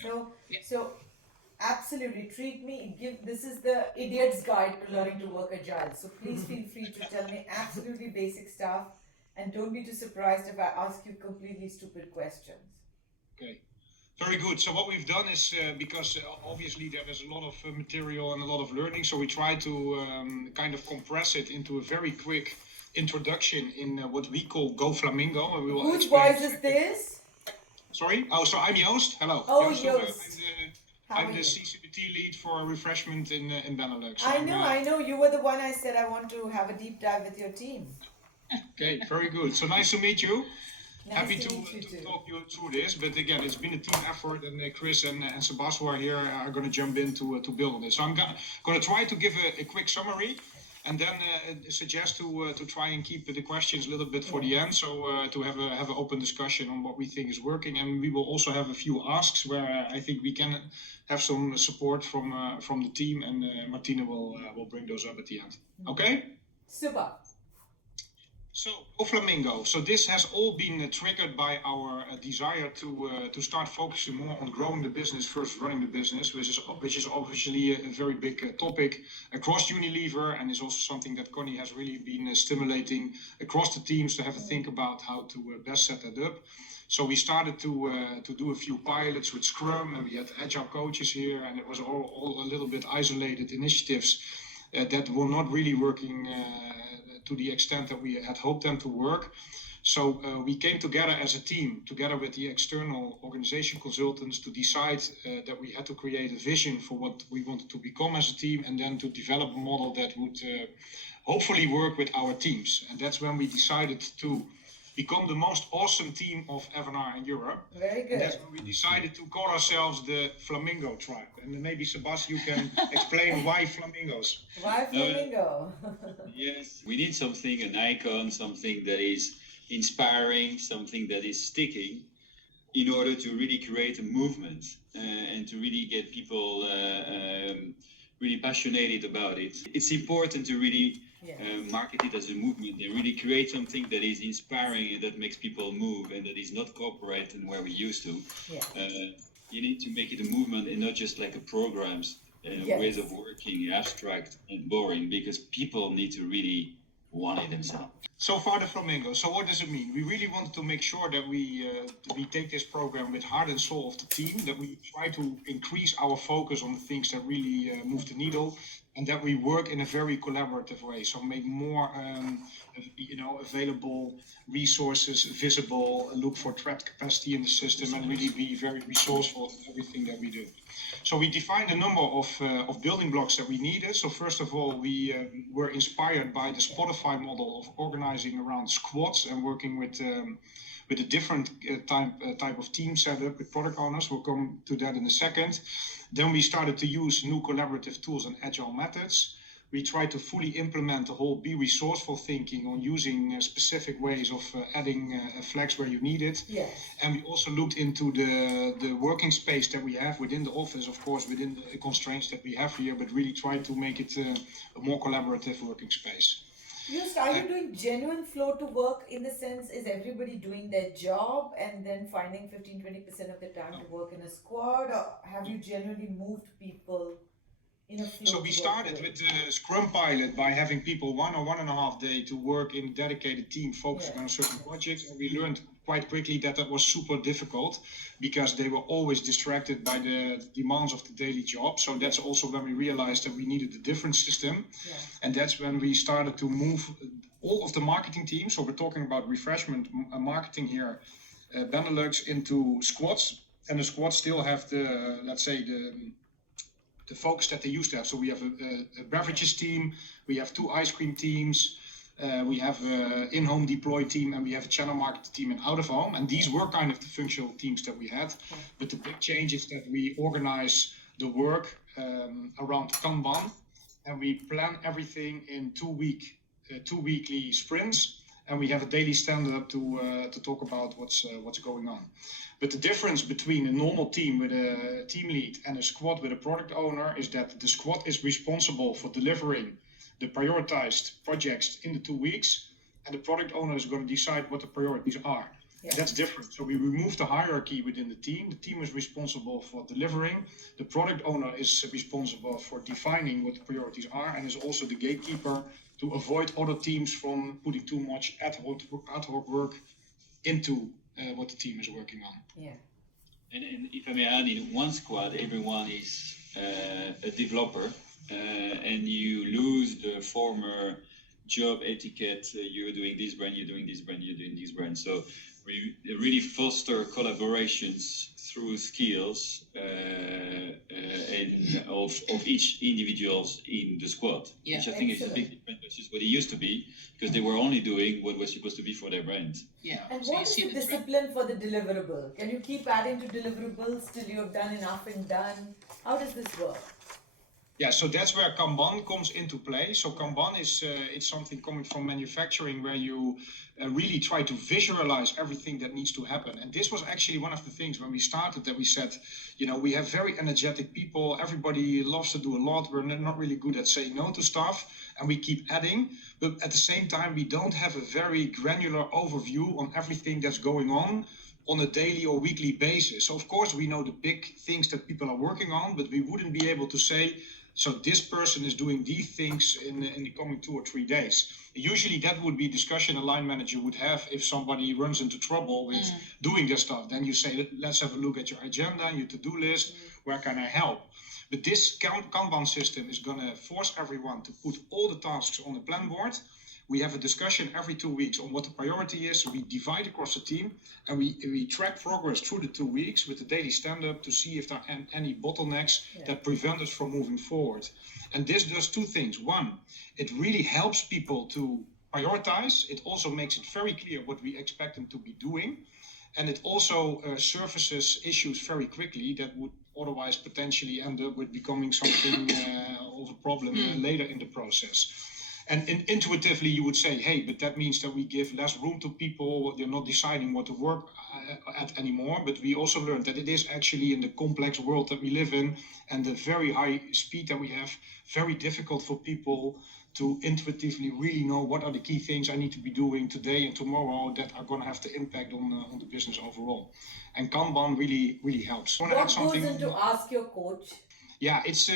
So absolutely treat me. This is the idiot's guide to learning to work agile. So please feel free to tell me absolutely basic stuff, and don't be too surprised if I ask you completely stupid questions. Okay. Very good. So what we've done is, because obviously there is a lot of material and a lot of learning, so we try to kind of compress it into a very quick introduction in what we call Go Flamingo. And we will Whose explain. voice is this? Sorry? Oh, so I'm Joost. Hello. Oh, Joost. Joost. I'm the CCPT lead for refreshment in Benelux. I know. You were the one I said I want to have a deep dive with your team. Okay, very good. So nice to meet you. Nice Happy to to meet you too. talk you through this, but again, it's been a team effort, and Chris and Sebas, who are here, are going to jump in to build on this. So I'm going to try to give a quick summary, and then suggest to try and keep the questions a little bit for the end, so to have an open discussion on what we think is working, and we will also have a few asks where I think we can have some support from the team, and Martina will bring those up at the end. Okay? Super. So, Go Flamingo. So this has all been triggered by our desire to start focusing more on growing the business versus running the business, which is obviously a very big topic across Unilever, and is also something that Connie has really been stimulating across the teams to have a think about how to best set that up. So we started to do a few pilots with Scrum, and we had Agile coaches here, and it was all a little bit isolated initiatives that were not really working to the extent that we had hoped them to work. So we came together as a team, together with the external organization consultants, to decide that we had to create a vision for what we wanted to become as a team, and then to develop a model that would hopefully work with our teams. And that's when we decided to become the most awesome team of F&R in Europe. Very good. And that's when we decided to call ourselves the Flamingo Tribe. And then maybe, Sebas, you can explain why flamingos. Why flamingo? Yes, we need something, an icon, something that is inspiring, something that is sticking, in order to really create a movement and to really get people really passionate about it. It's important to really market it as a movement and really create something that is inspiring and that makes people move and that is not corporate and where we used to. You need to make it a movement and not just like a programs ways of working, abstract and boring, because people need to really want it themselves. So far, the Flamingo. So what does it mean? We really wanted to make sure that we take this program with heart and soul of the team, that we try to increase our focus on the things that really move the needle, and that we work in a very collaborative way. So make more available resources visible, look for trapped capacity in the system, and really be very resourceful in everything that we do. So we defined a number of building blocks that we needed. So first of all, we were inspired by the Spotify model of organizing around squads and working with a different type of team setup with product owners. We'll come to that in a second. Then we started to use new collaborative tools and agile methods. We tried to fully implement the whole be resourceful thinking on using specific ways of adding flags where you need it. Yes. And we also looked into the working space that we have within the office, of course, within the constraints that we have here, but really tried to make it a more collaborative working space. Joost, are you doing genuine flow to work in the sense, is everybody doing their job and then finding 15-20% of the time to work in a squad, or have you genuinely moved people in a flow? So we started with the Scrum pilot by having people 1 or 1.5 days to work in a dedicated team focusing on a certain project, and we learned quite quickly that was super difficult because they were always distracted by the demands of the daily job. So that's also when we realized that we needed a different system. And that's when we started to move all of the marketing teams, so we're talking about refreshment marketing here, Benelux, into squads, and the squads still have the, let's say, the focus that they used to have. So we have a beverages team, we have 2 ice cream teams, we have an in-home deploy team, and we have a channel market team and out-of-home. And these were kind of the functional teams that we had. But the big change is that we organize the work around Kanban, and we plan everything in 2 weekly sprints. And we have a daily stand-up to talk about what's going on. But the difference between a normal team with a team lead and a squad with a product owner is that the squad is responsible for delivering the prioritized projects in the 2 weeks, and the product owner is going to decide what the priorities are. Yeah. That's different. So we remove the hierarchy within the team. The team is responsible for delivering. The product owner is responsible for defining what the priorities are and is also the gatekeeper to avoid other teams from putting too much ad hoc work into what the team is working on. Yeah. And if I may add, in one squad, everyone is a developer, and you lose the former job etiquette. You're doing this brand, you're doing this brand, you're doing this brand. So we really foster collaborations through skills and of each individuals in the squad, which I think is a big difference versus what it used to be, because they were only doing what was supposed to be for their brand. Yeah. And So what is the discipline for the deliverable? Can you keep adding to deliverables till you have done enough and done? How does this work? Yeah, so that's where Kanban comes into play. So Kanban is it's something coming from manufacturing where you really try to visualize everything that needs to happen. And this was actually one of the things when we started that we said, we have very energetic people. Everybody loves to do a lot. We're not really good at saying no to stuff, and we keep adding. But at the same time, we don't have a very granular overview on everything that's going on a daily or weekly basis. So of course we know the big things that people are working on, but we wouldn't be able to say, so this person is doing these things in the coming 2 or 3 days. Usually that would be a discussion a line manager would have if somebody runs into trouble with doing their stuff. Then you say, let's have a look at your agenda, your to-do list, where can I help? But this Kanban system is going to force everyone to put all the tasks on the plan board. We have a discussion every 2 weeks on what the priority is. We divide across the team and we track progress through the 2 weeks with the daily stand-up to see if there are any bottlenecks that prevent us from moving forward. And this does 2 things. One, it really helps people to prioritize. It also makes it very clear what we expect them to be doing. And it also surfaces issues very quickly that would otherwise potentially end up with becoming something of a problem later in the process. And intuitively, you would say, hey, but that means that we give less room to people. They're not deciding what to work at anymore. But we also learned that it is actually in the complex world that we live in and the very high speed that we have, very difficult for people to intuitively really know what are the key things I need to be doing today and tomorrow that are going to have the impact on the business overall. And Kanban really helps. What goes into ask your coach? Yeah, it's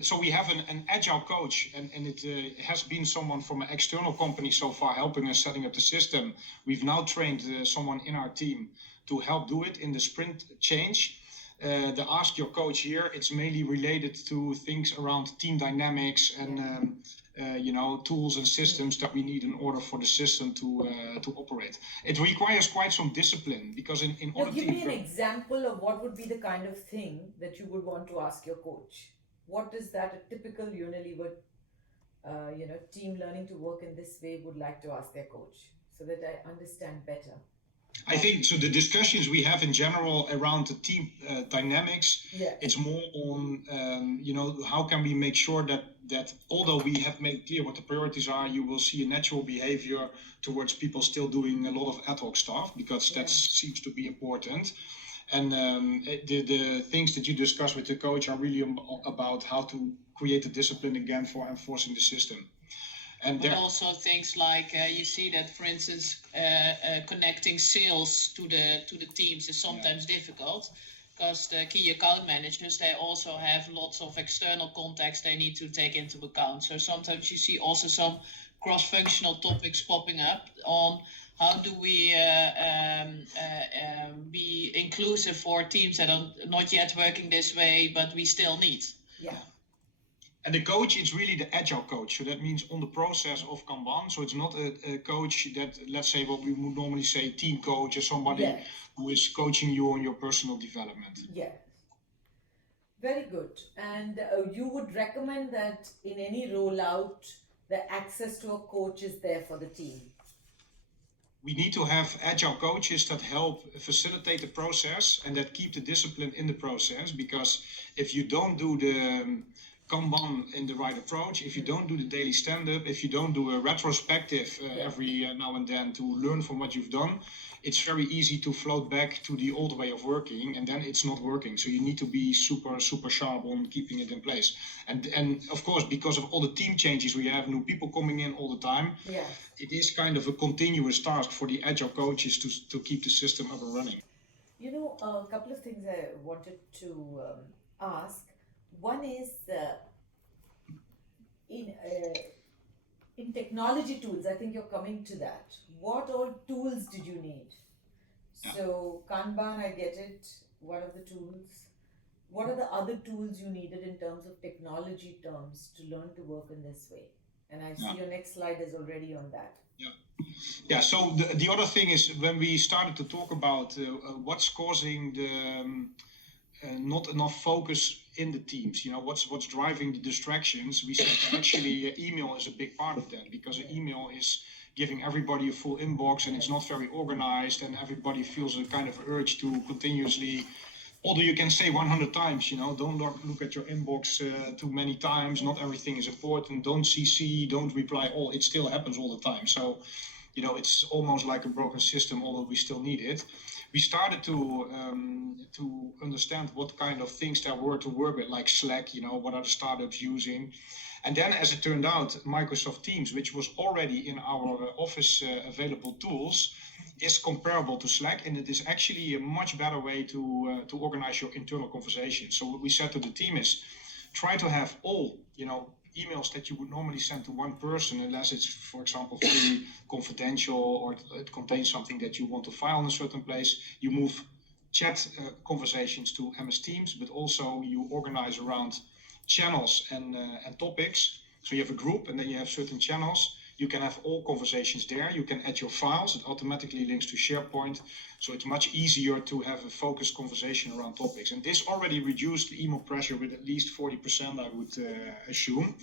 so we have an agile coach, and it has been someone from an external company so far helping us setting up the system. We've now trained someone in our team to help do it in the sprint change. The ask your coach here, it's mainly related to things around team dynamics and tools and systems that we need in order for the system to operate. It requires quite some discipline because in other give teams. me an example of what would be the kind of thing that you would want to ask your coach. What is that a typical Unilever, team learning to work in this way would like to ask their coach so that I understand better? I think so. The discussions we have in general around the team dynamics, it's more on, how can we make sure that although we have made clear what the priorities are, you will see a natural behavior towards people still doing a lot of ad hoc stuff because that seems to be important. And the things that you discuss with the coach are really about how to create the discipline again for enforcing the system. And but also things like you see that, for instance, connecting sales to the teams is sometimes difficult because the key account managers, they also have lots of external contacts they need to take into account. So sometimes you see also some cross-functional topics popping up on how do we be inclusive for teams that are not yet working this way, but we still need. Yeah. And the coach is really the agile coach. So that means on the process of Kanban. So it's not a coach that, let's say what we would normally say, team coach or somebody who is coaching you on your personal development. Yeah. Very good. And you would recommend that in any rollout, the access to a coach is there for the team? We need to have agile coaches that help facilitate the process and that keep the discipline in the process. Because if you don't do the Kanban in the right approach, if you don't do the daily stand-up, if you don't do a retrospective every now and then to learn from what you've done, it's very easy to float back to the old way of working, and then it's not working. So you need to be super sharp on keeping it in place. And of course, because of all the team changes, we have new people coming in all the time. Yes. It is kind of a continuous task for the agile coaches to keep the system up and running. You know, a couple of things I wanted to ask. One is in technology tools. I think you're coming to that. What all tools did you need? Yeah. So Kanban, I get it. One of the tools. What are the other tools you needed in terms of technology terms to learn to work in this way? And I see your next slide is already on that. Yeah, so the other thing is when we started to talk about what's causing the not enough focus in the teams, what's driving the distractions, we said actually email is a big part of that, because an email is giving everybody a full inbox and it's not very organized, and everybody feels a kind of urge to continuously, although you can say 100 times, don't look at your inbox too many times, not everything is important, don't CC, don't reply all, it still happens all the time. So it's almost like a broken system, although we still need it. We started to understand what kind of things there were to work with, like Slack, what are the startups using. And then, as it turned out, Microsoft Teams, which was already in our Office available tools, is comparable to Slack, and it is actually a much better way to organize your internal conversation. So what we said to the team is, try to have all, emails that you would normally send to one person, unless it's, for example, very confidential or it contains something that you want to file in a certain place. You move chat conversations to MS Teams, but also you organize around channels and topics. So you have a group and then you have certain channels. You can have all conversations there. You can add your files. It automatically links to SharePoint. So it's much easier to have a focused conversation around topics. And this already reduced the email pressure with at least 40%, I would assume.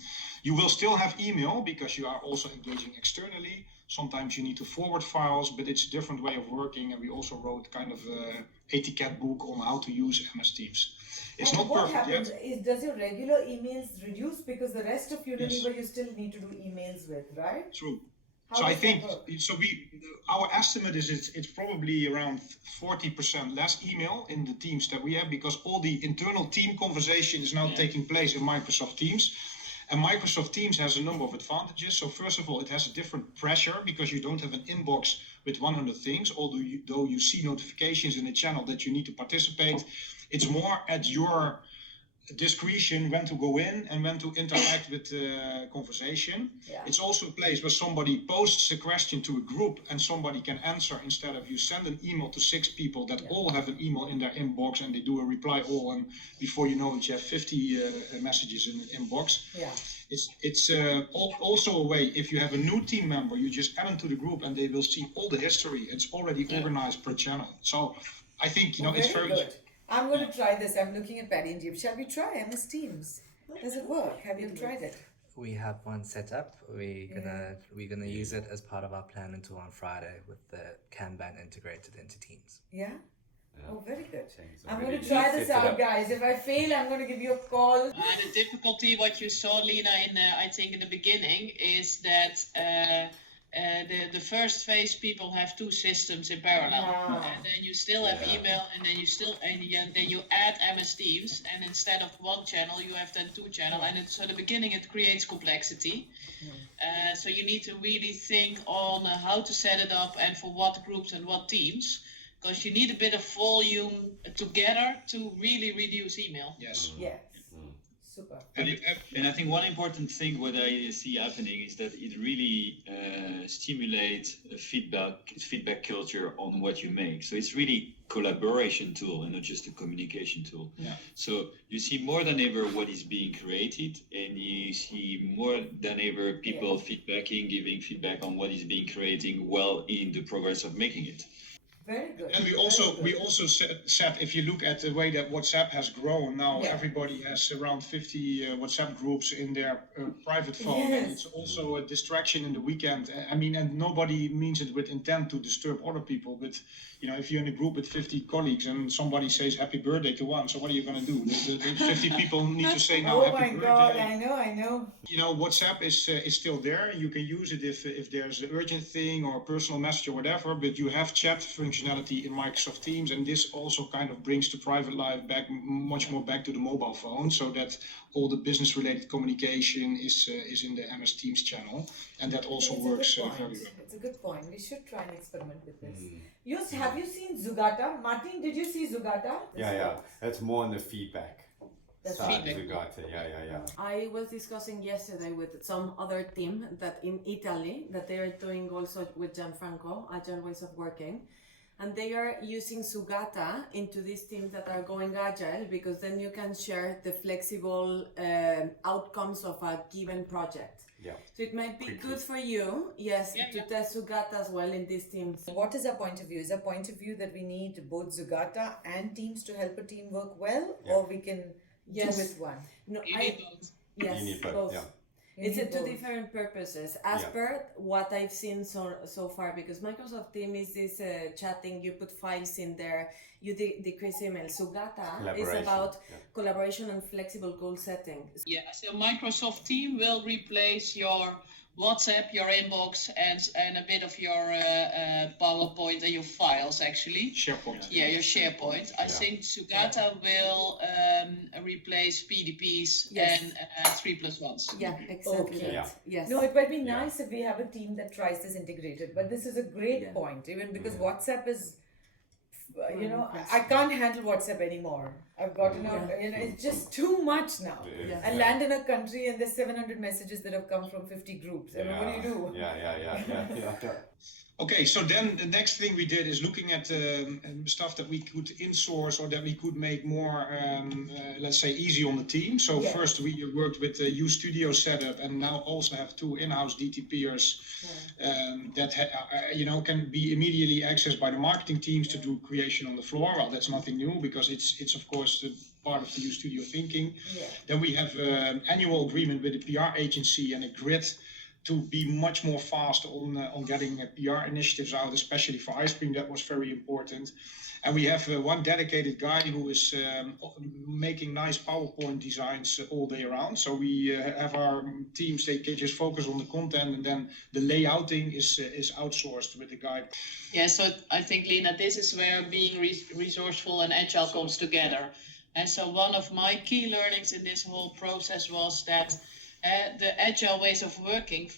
You will still have email because you are also engaging externally. Sometimes you need to forward files, but it's a different way of working. And we also wrote kind of an etiquette book on how to use MS Teams. It's not what perfect happens yet. is, does your regular emails reduce because the rest of Unilever Yes. you still need to do emails with, right? True. How So I does think that work? our estimate is it's probably around 40% less email in the teams that we have, because all the internal team conversation is now taking place in Microsoft Teams. And Microsoft Teams has a number of advantages. So first of all, it has a different pressure because you don't have an inbox with 100 things, although you see notifications in the channel that you need to participate. It's more at your discretion when to go in and when to interact with the conversation. Yeah. It's also a place where somebody posts a question to a group and somebody can answer, instead of you send an email to 6 people that all have an email in their inbox and they do a reply all, and before you know it you have 50 messages in the inbox. Yeah. It's also a way, if you have a new team member, you just add them to the group and they will see all the history. It's already organized per channel. So I think it's very good. I'm going to try this. I'm looking at Patty and Jeep. Shall we try MS Teams? Does it work? Have you tried it? We have one set up. We're gonna use it as part of our plan until on Friday with the Kanban integrated into Teams. Yeah? Oh, very good. I'm already going to try this set it out, up. guys. If I fail, I'm going to give you a call. The difficulty, what you saw, Leena, I think in the beginning, is that the first phase people have 2 systems in parallel, and then you still have email, and then you add MS Teams, and instead of 1 channel, you have then 2 channels, and so at the beginning it creates complexity. So you need to really think on how to set it up and for what groups and what teams, because you need a bit of volume together to really reduce email. Yes. Yes. Super. And I think one important thing what I see happening is that it really stimulates a feedback culture on what you make. So it's really collaboration tool and not just a communication tool. Yeah. So you see more than ever what is being created, and you see more than ever people feedbacking, giving feedback on what is being created well in the progress of making it. Very good. And we also said if you look at the way that WhatsApp has grown now, everybody has around 50 WhatsApp groups in their private phone, and it's also a distraction in the weekend. I mean, and nobody means it with intent to disturb other people, but if you're in a group with 50 colleagues and somebody says happy birthday to one, so what are you going to do? The 50 people need to say now happy birthday. Oh my God, I know. WhatsApp is still there. You can use it if there's an urgent thing or a personal message or whatever, but you have chat functionality in Microsoft Teams, and this also kind of brings the private life much more back to the mobile phone, so that all the business-related communication is in the MS Teams channel, and that also works very well. It's a good point. We should try and experiment with this. Just, have you seen Zugata? Martin, did you see Zugata? Yeah. That's more on the feedback. That's Zugata. Yeah. I was discussing yesterday with some other team that in Italy that they are doing also with Gianfranco, Agile ways of working. And they are using Zugata into these teams that are going Agile, because then you can share the flexible outcomes of a given project. Yeah. So it might be good for you, to test Zugata as well in these teams. What is our point of view? Is our point of view that we need both Zugata and Teams to help a team work well, or we can do with one? No, You need both. Yes, You need both. Yeah. It's two different purposes. As per what I've seen so far, because Microsoft Teams is this chatting, you put files in there, you decrease email. Zugata is about collaboration and flexible goal setting. Yeah, so Microsoft Team will replace your WhatsApp, your inbox, and a bit of your PowerPoint and your files, actually. SharePoint. Yeah, your SharePoint. I think Zugata will replace PDPs and 3+1s. Yeah, exactly. Okay. Yes. No, it might be nice if we have a team that tries this integrated, but this is a great point, even because WhatsApp is, I can't handle WhatsApp anymore. I've gotten out, it's just too much now. I land in a country and there's 700 messages that have come from 50 groups. I mean, what do you do? Yeah. Okay, so then the next thing we did is looking at stuff that we could insource or that we could make more, let's say, easy on the team. So first we worked with the UStudio setup, and now also have 2 in-house DTPers that can be immediately accessed by the marketing teams to do creation on the floor. Well, that's nothing new because it's of course the part of the UStudio thinking. Then we have an annual agreement with the PR agency and a grid to be much more fast on getting PR initiatives out, especially for ice cream. That was very important. And we have one dedicated guy who is making nice PowerPoint designs all day around. So we have our teams, they can just focus on the content, and then the layouting is outsourced with the guy. Yeah, so I think, Leena, this is where being resourceful and agile comes together. And so one of my key learnings in this whole process was that the agile ways of working,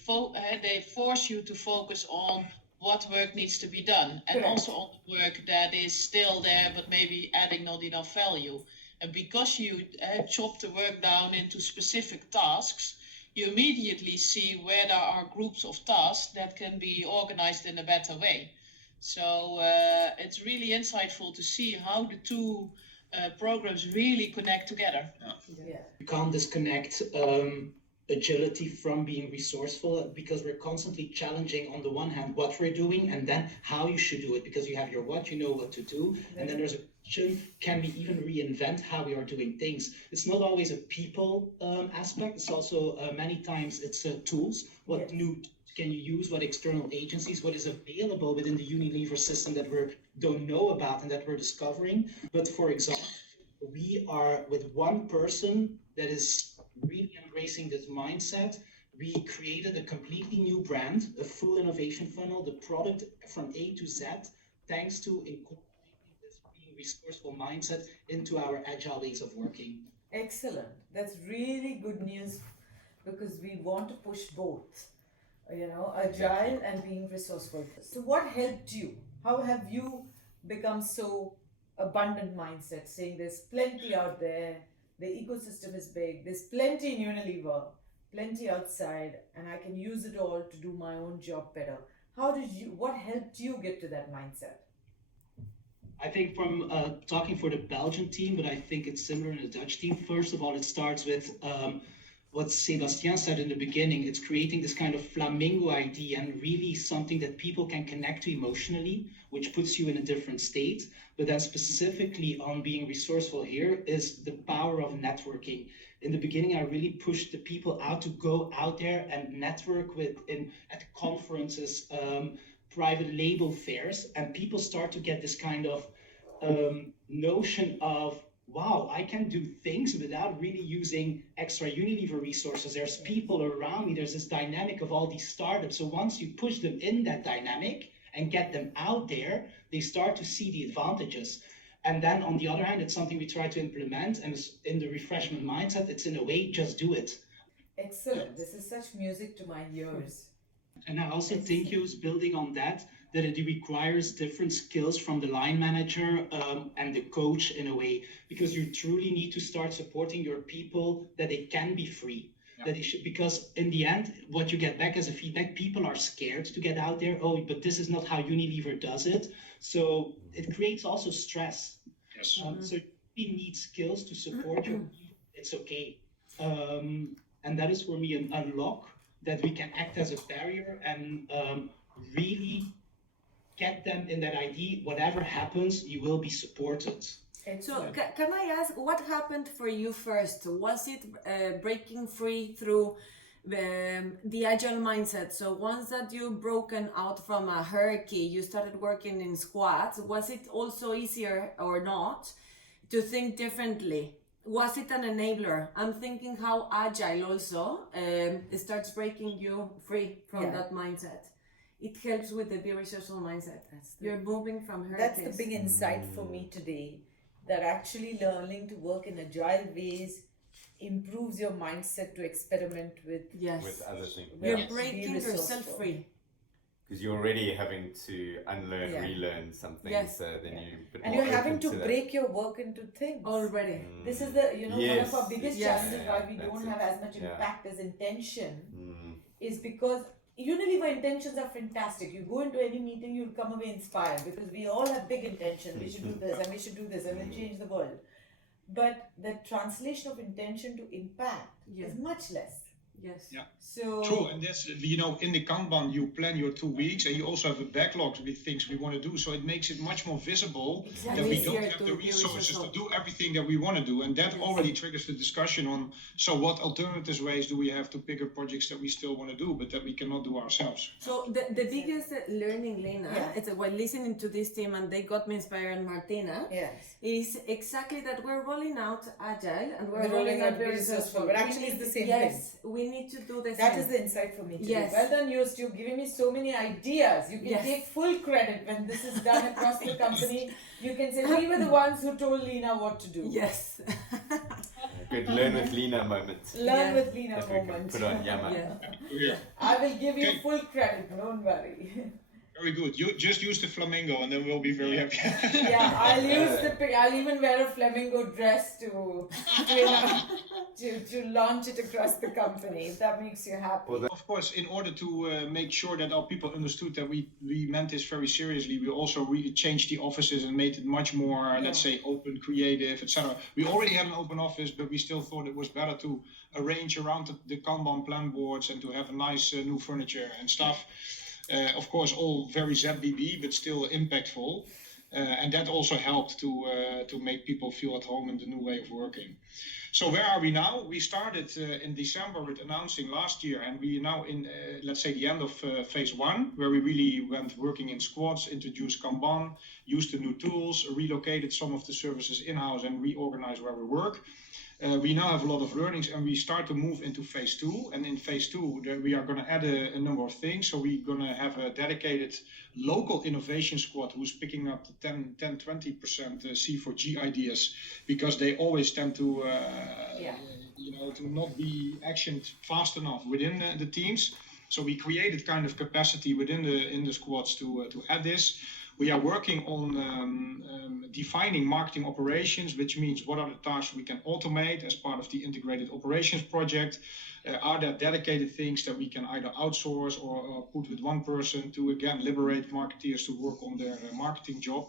they force you to focus on what work needs to be done, and also on the work that is still there but maybe adding not enough value. And because you chop the work down into specific tasks, you immediately see where there are groups of tasks that can be organized in a better way. So it's really insightful to see how the two programs really connect together. You can't disconnect agility from being resourceful, because we're constantly challenging on the one hand what we're doing and then how you should do it, because you have your what, you know what to do, and then there's a question, can we even reinvent how we are doing things? It's not always a people aspect, it's also many times it's tools. What new can you use, what external agencies, what is available within the Unilever system that we don't know about and that we're discovering. But for example, we are with one person that is really embracing this mindset. We created a completely new brand, a full innovation funnel, the product from A to Z, thanks to incorporating this being resourceful mindset into our agile ways of working. Excellent. That's really good news, because we want to push both, agile and being resourceful. So what helped you? How have you become so abundant mindset, saying there's plenty out there, the ecosystem is big, there's plenty in Unilever, plenty outside, and I can use it all to do my own job better. What helped you get to that mindset? I think from talking for the Belgian team, but I think it's similar in the Dutch team. First of all, it starts with what Sebastian said in the beginning, it's creating this kind of flamingo idea and really something that people can connect to emotionally, which puts you in a different state. But then specifically on being resourceful here is the power of networking. In the beginning, I really pushed the people out to go out there and network at conferences, private label fairs, and people start to get this kind of notion of, wow, I can do things without really using extra Unilever resources. There's people around me. There's this dynamic of all these startups. So once you push them in that dynamic and get them out there, they start to see the advantages. And then on the other hand, it's something we try to implement. And in the refreshment mindset, it's in a way, just do it. Excellent. This is such music to my ears. And I also think it's building on that it requires different skills from the line manager and the coach in a way, because you truly need to start supporting your people that they can be free. Yeah. That they should, because in the end, what you get back as a feedback, people are scared to get out there. Oh, but this is not how Unilever does it. So it creates also stress. Yes. So you really need skills to support your people. It's okay. And that is for me an unlock that we can act as a barrier and really get them in that idea, whatever happens, you will be supported. So can I ask, what happened for you first? Was it breaking free through the agile mindset? So once that you broken out from a hierarchy, you started working in squads, was it also easier or not to think differently? Was it an enabler? I'm thinking how agile also starts breaking you free from that mindset. It helps with the be resourceful mindset. You're moving from her. That's the big insight for me today, that actually learning to work in agile ways improves your mindset to experiment with other things. You're breaking yourself free. Because you're already having to unlearn, relearn something. Yes. So then and you're having to break your work into things already. This is the one of our biggest challenges why we don't have as much impact as intention is because Unilever intentions are fantastic. You go into any meeting, you'll come away inspired because we all have big intentions. We should do this and we should do this and we'll change the world. But the translation of intention to impact is much less. Yes. Yeah. So true, and that's in the Kanban you plan your 2 weeks, and you also have a backlog with things we want to do. So it makes it much more visible that we don't have the resources to do everything that we want to do, and that already triggers the discussion on what alternative ways do we have to pick up projects that we still want to do, but that we cannot do ourselves. So the biggest learning, Leena, it's while listening to this team, and they got me inspired, and Martina, is exactly that we're rolling out Agile and we're rolling out Resourceful. But actually, it's the same thing. Yes, we need to do the same. That is the insight for me today. Yes. Well done, Joost. You're giving me so many ideas. You can take full credit when this is done across the company. You can say, we were the ones who told Leena what to do. Yes. Good learn with Leena moment. Learn with Leena moment. Put on Yama. I will give you full credit, don't worry. Very good. You just use the flamingo and then we'll be very happy. I'll even wear a flamingo dress to launch it across the company, if that makes you happy. Of course, in order to make sure that our people understood that we meant this very seriously, we also changed the offices and made it much more, let's say, open, creative, etc. We already had an open office, but we still thought it was better to arrange around the Kanban plan boards and to have a nice new furniture and stuff. Of course, all very ZBB, but still impactful. And that also helped to make people feel at home in the new way of working. So where are we now? We started in December with announcing last year, and we are now in, let's say, the end of phase 1, where we really went working in squads, introduced Kanban, used the new tools, relocated some of the services in-house and reorganized where we work. We now have a lot of learnings, and we start to move into phase 2. And in phase 2, we are going to add a number of things. So we're going to have a dedicated local innovation squad who's picking up the 10-20% C4G ideas, because they always tend to, to not be actioned fast enough within the teams. So we created kind of capacity within the squads to add this. We are working on defining marketing operations, which means what are the tasks we can automate as part of the integrated operations project. Are there dedicated things that we can either outsource or put with one person to, again, liberate marketeers to work on their marketing job.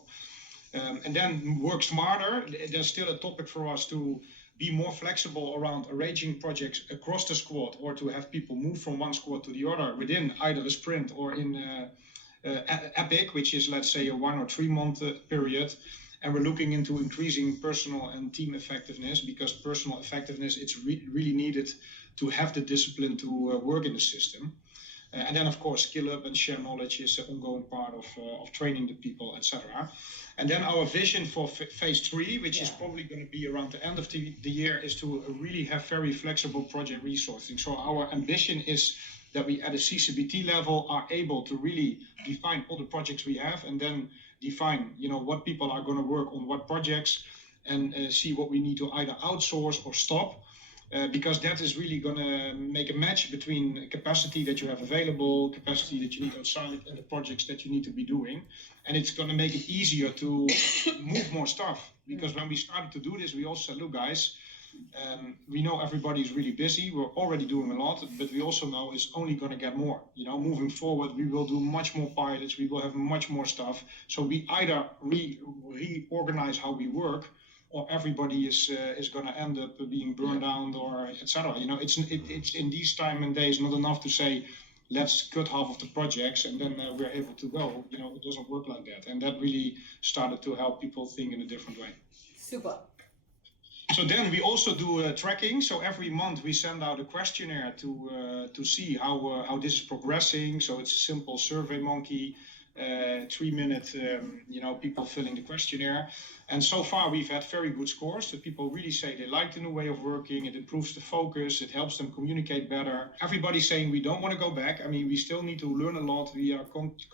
And then work smarter. There's still a topic for us to be more flexible around arranging projects across the squad, or to have people move from one squad to the other within either a sprint or in epic, which is, let's say, a 1 or 3 month period. And we're looking into increasing personal and team effectiveness, because personal effectiveness, it's really needed to have the discipline to work in the system. And then, of course, skill up and share knowledge is an ongoing part of training the people, etc. And then our vision for phase 3, which is probably going to be around the end of the year, is to really have very flexible project resourcing. So our ambition is that we at a CCBT level are able to really define all the projects we have, and then define, what people are going to work on what projects, and see what we need to either outsource or stop. Because that is really going to make a match between capacity that you have available, capacity that you need outside, and the projects that you need to be doing. And it's going to make it easier to move more stuff. Because when we started to do this, we also said, look, guys, we know everybody is really busy. We're already doing a lot, but we also know it's only going to get more. Moving forward, we will do much more pilots. We will have much more stuff. So we either reorganize how we work, or everybody is going to end up being burned down, or etc. It's in these time and days not enough to say, let's cut half of the projects and then we're able to go. It doesn't work like that. And that really started to help people think in a different way. Super. So then we also do tracking. So every month we send out a questionnaire to see how this is progressing. So it's a simple survey monkey. 3-minute, people filling the questionnaire. And so far we've had very good scores. That people really say they like the new way of working. It improves the focus. It helps them communicate better. Everybody's saying we don't want to go back. I mean, we still need to learn a lot. We are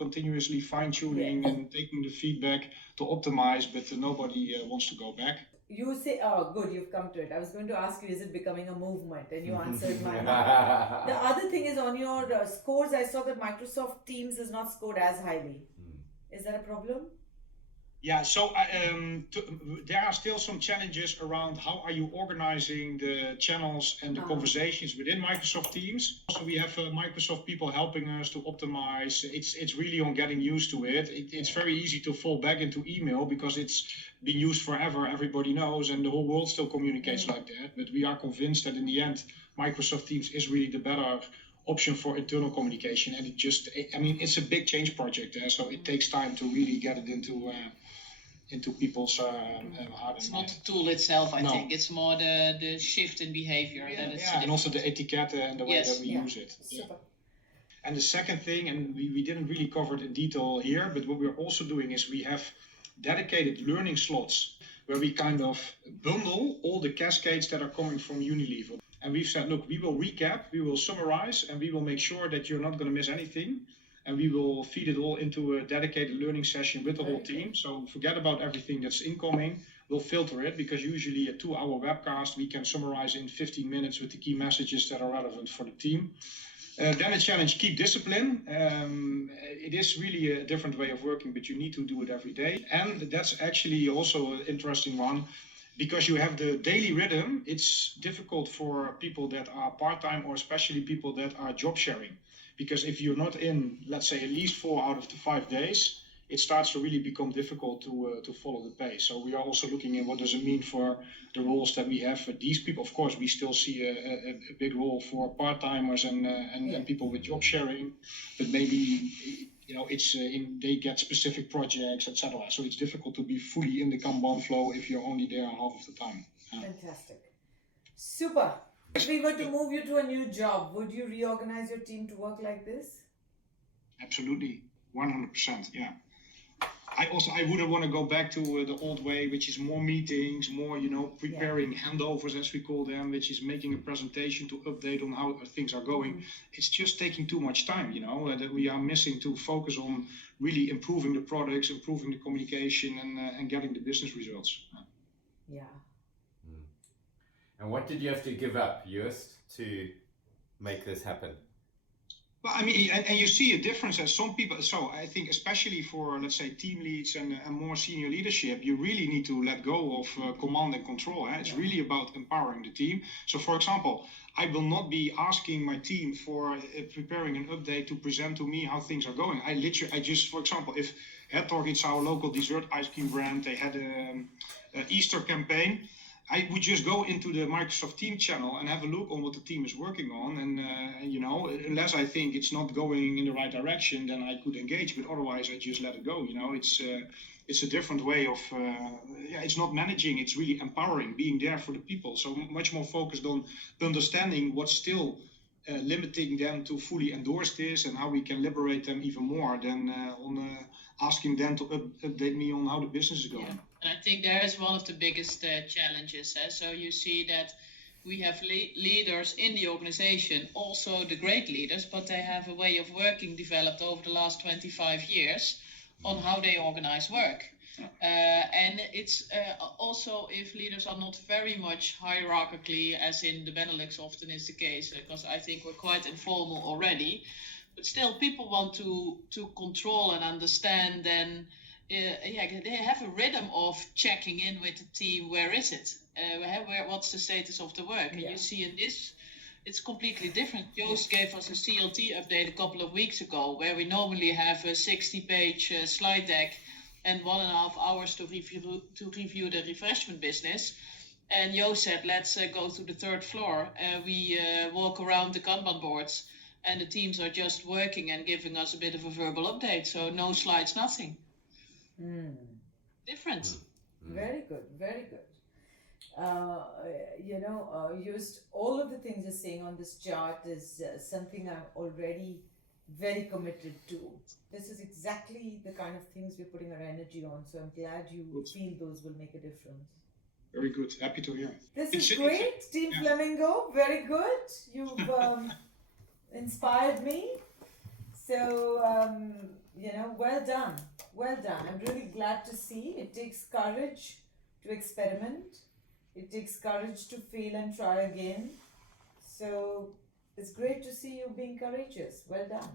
continuously fine-tuning and taking the feedback to optimize, but nobody wants to go back. You say, oh, good, you've come to it. I was going to ask you, is it becoming a movement? And you answered mine. The other thing is, on your scores, I saw that Microsoft Teams is not scored as highly. Is that a problem? Yeah, so there are still some challenges around how are you organizing the channels and the conversations within Microsoft Teams. Also, we have Microsoft people helping us to optimize. It's really on getting used to it. It's very easy to fall back into email because it's been used forever. Everybody knows, and the whole world still communicates like that. But we are convinced that in the end, Microsoft Teams is really the better option for internal communication. And it's a big change project, so it takes time to really get it into people's heart. It's not the tool itself, I think. It's more the shift in behavior. And also the etiquette and the way that we use it. Super. And the second thing, and we didn't really cover it in detail here, but what we're also doing is we have dedicated learning slots where we kind of bundle all the cascades that are coming from Unilever. And we've said, look, we will recap, we will summarize, and we will make sure that you're not going to miss anything. And we will feed it all into a dedicated learning session with the whole team. So forget about everything that's incoming. We'll filter it, because usually a 2-hour webcast we can summarize in 15 minutes with the key messages that are relevant for the team. Then a challenge, keep discipline. It is really a different way of working, but you need to do it every day. And that's actually also an interesting one. Because you have the daily rhythm, it's difficult for people that are part-time, or especially people that are job sharing. Because if you're not in, let's say, at least 4 out of the 5 days, it starts to really become difficult to follow the pace. So we are also looking at what does it mean for the roles that we have for these people. Of course, we still see a big role for part-timers and people with job sharing, but maybe they get specific projects, etc. So it's difficult to be fully in the Kanban flow if you're only there half of the time. Fantastic. Super. If we were to move you to a new job, would you reorganize your team to work like this? Absolutely, 100%. Yeah. I wouldn't want to go back to the old way, which is more meetings, more preparing handovers, as we call them, which is making a presentation to update on how things are going. It's just taking too much time, that we are missing to focus on really improving the products, improving the communication, and getting the business results. Yeah. And what did you have to give up, Joost, to make this happen? Well, I mean, and you see a difference as some people. So I think especially for, let's say, team leads and more senior leadership, you really need to let go of command and control. It's really about empowering the team. So, for example, I will not be asking my team for preparing an update to present to me how things are going. I just, for example, if Head Talk, it's our local dessert ice cream brand, they had an Easter campaign. I would just go into the Microsoft Team channel and have a look on what the team is working on. And, unless I think it's not going in the right direction, then I could engage. But otherwise, I just let it go. It's a different way of, it's not managing. It's really empowering, being there for the people. So much more focused on understanding what's still limiting them to fully endorse this and how we can liberate them even more than on asking them to update me on how the business is going. Yeah. And I think that is one of the biggest challenges. So you see that we have leaders in the organization, also the great leaders, but they have a way of working developed over the last 25 years on how they organize work. And it's also if leaders are not very much hierarchically, as in the Benelux often is the case, because I think we're quite informal already, but still people want to control and understand and they have a rhythm of checking in with the team. Where is it? What's the status of the work? And you see in this, it's completely different. Joost gave us a CLT update a couple of weeks ago, where we normally have a 60-page slide deck and 1.5 hours to review the refreshment business. And Joost said, let's go to the third floor. We walk around the Kanban boards, and the teams are just working and giving us a bit of a verbal update. So no slides, nothing. Different. Very good, very good. Just all of the things you're saying on this chart is something I'm already very committed to. This is exactly the kind of things we're putting our energy on. So I'm glad you feel those will make a difference. Very good. Happy to hear. This is great, Team Flamingo. Very good. You've inspired me. So, well done. Well done. I'm really glad to see. It takes courage to experiment. It takes courage to fail and try again. So, it's great to see you being courageous. Well done.